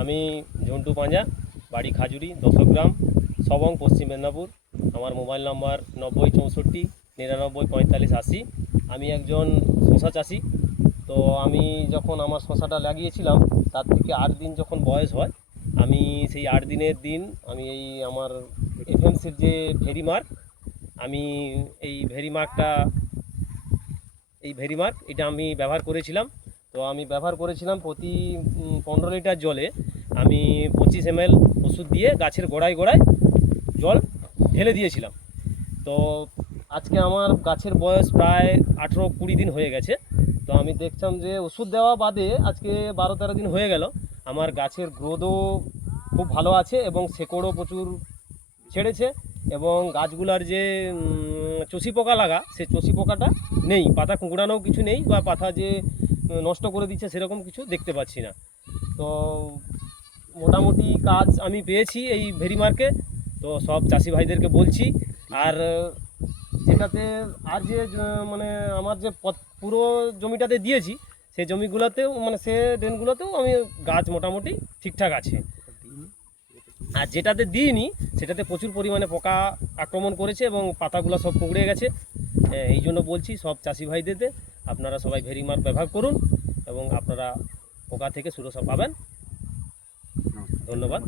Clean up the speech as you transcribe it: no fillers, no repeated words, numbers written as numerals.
আমি ঝন্টু পাঁজা, বাড়ি খাজুরি, দশগ্রাম, সবং, পশ্চিম মেদিনীপুর। আমার মোবাইল নাম্বার 9064 99 45 80। আমি একজন শশা চাষি। তো আমি যখন আমার শশাটা লাগিয়েছিলাম তার থেকে 8 দিন যখন বয়স হয়, আমি সেই 8 দিনের দিন আমি এই আমার এফএমসির যে ভেরিমার্ক, আমি এই ভেরিমার্ক এটা আমি ব্যবহার করেছিলাম। তো আমি ব্যবহার করেছিলাম প্রতি 15 লিটার জলে আমি 25 ml ওষুধ দিয়ে গাছের গোড়ায় গোড়ায় জল ঢেলে দিয়েছিলাম। তো আজকে আমার গাছের বয়স প্রায় 18-20 দিন হয়ে গেছে। তো আমি দেখলাম যে ওষুধ দেওয়া বাদে আজকে 12-13 দিন হয়ে গেল, আমার গাছের গ্রোথও খুব ভালো আছে এবং শেকড়ও প্রচুর ছেড়েছে। এবং গাছগুলার যে চষি পোকা লাগা, সে চষি পোকাটা নেই, পাতা কুঁকড়ানোও কিছু নেই, বা পাতা যে নষ্ট করে দিচ্ছে সেরকম কিছু দেখতে পাচ্ছি না। তো মোটামুটি কাজ আমি পেয়েছি এই ভেরিমার্কে। তো সব চাষি ভাইদেরকে বলছি। আর যেটাতে আর যে মানে আমার যে পুরো জমিটাতে দিয়েছি, সেই জমিগুলোতেও মানে সে ড্রেনগুলোতেও আমি গাছ মোটামুটি ঠিকঠাক আছে। আর যেটাতে দিইনি সেটাতে প্রচুর পরিমাণে পোকা আক্রমণ করেছে এবং পাতাগুলো সব কুঁকড়ে গেছে। এই জন্য বলছি সব চাষি ভাইদের, আপনারা সবাই ভেরিমার্ক ব্যবহার করুন এবং আপনারা পোকা থেকে সুরক্ষা পাবেন। ধন্যবাদ।